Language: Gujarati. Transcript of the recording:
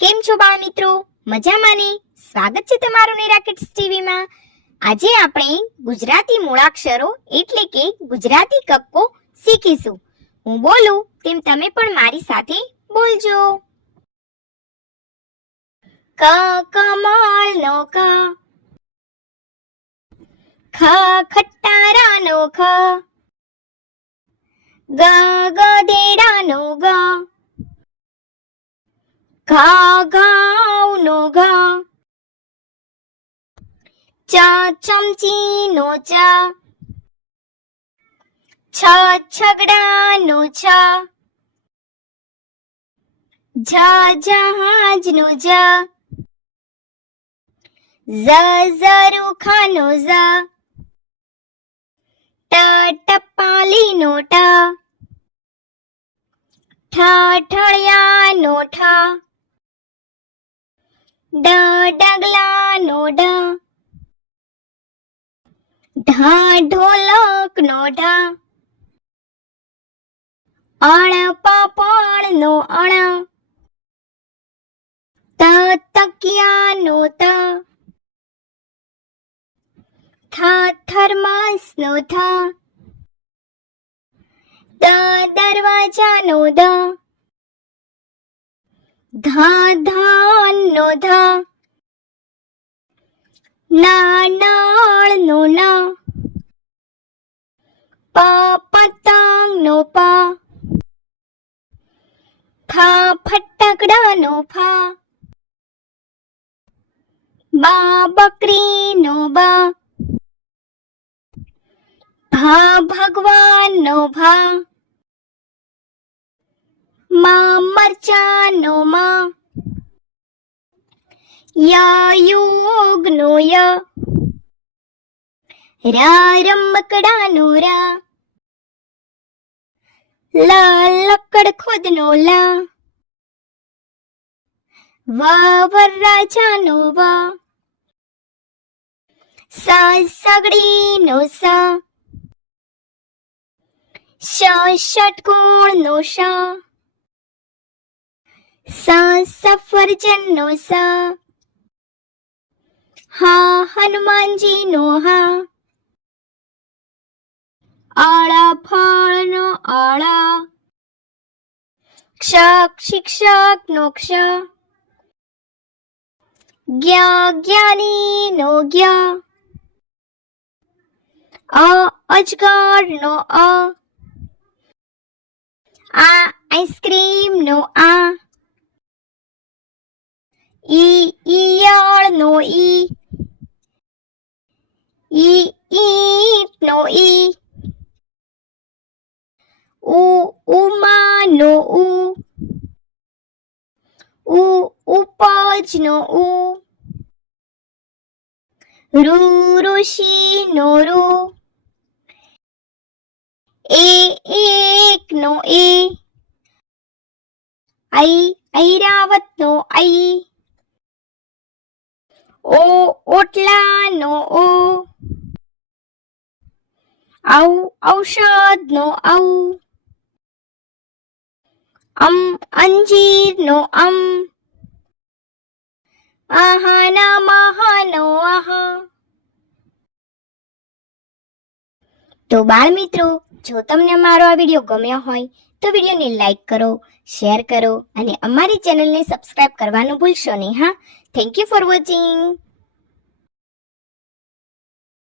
કેમ છો બાળ મિત્રો? મજામાં ને? સ્વાગત છે તમારું નિરાકેટ્સ ટીવીમાં આજે આપણે ગુજરાતી મૂળાક્ષરો એટલે કે ગુજરાતી કક્કો શીખીશું. હું બોલું, તેમ તમે પણ મારી સાથે બોલજો. ક કમળનો ક. ખ ખટ્ટારાનો ખ. ગ ગધેડાનો ગ. ઘા, ઘાવનો ઘા. ચ, ચમચીનો ચા. છ, છગડાનો છ. જા જહાજ નો જ ઝ ઝરૂખાનો ઝ. ટ ટપાલીનો ટ. ઠ, ઠળિયાનો ઠ. ડ ડગલાનો ડ ઢ ઢોલકનો ઢ અણ પાપણનો અણ. ત તકિયાનો ત. થ થર્માસનો થ દ દરવાજાનો દ ધ ધાનનો ધા ના પા પતંગ પ પા ફા ફટકડા નો ફા બા બકરીનો બા ભા ભગવાનનો ભા મા મરચાનો માં. યા યોગનો ય. રા રમકડાનો રા. લા લકડ ખુદનો લા. વ વરરાજાનો વા. સા સગડીનો સા. શ ષટકોણનો શ. સ સફરજનનો સ હા હનુમાનજીનો હા આળા ફળનો આળા ક્ષ શિક્ષકનો ક્ષ જ્ઞા જ્ઞાનીનો જ્ઞ અ અજગરનો અ આ આઈસ્ક્રીમનો આ い、いやのい。い、いのい。お、うまのう。お、うぱちのう。るるしのる。え、えのえ。あい、あいらわのあい。ఓ ઓટલાનો ઓ. ઔ ઔષધનો ઔ અમ અંજીરનો અમ. આહાના મહાનો આહા. તો બાળ મિત્રો જો તમને મારો આ વીડિયો ગમ્યો હોય તો વિડીયોને લાઈક કરો શેર કરો અને અમારી ચેનલને સબસ્ક્રાઇબ કરવાનું ભૂલશો નહીં, હા? Thank you for watching